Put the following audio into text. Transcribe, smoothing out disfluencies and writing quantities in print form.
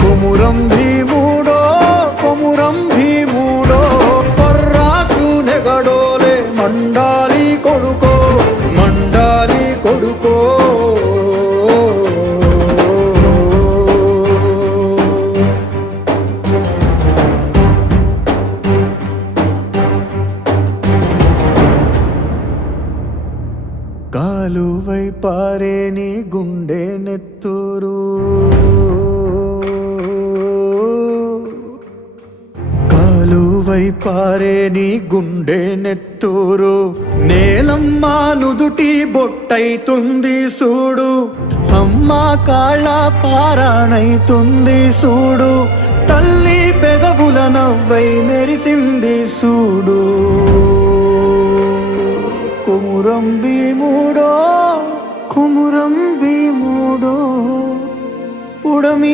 కొమురం భీముడో కొమురం భీముడో కొర్రాసు నెగడోలే మండాలి కొడుకో మండాలి కొడుకో కాలువై పారే నీ గుండె నెత్తూరు కాలువై పారే నీ గుండె నెత్తూరు నేలమ్మ నుదుటి బొట్టైతుంది సూడు అమ్మ కాళ్ళ పారాణైతుంది సూడు తల్లి పెదవుల నవ్వై మెరిసింది సూడు కొమురం భీముడో కొమురం భీముడో పుడమి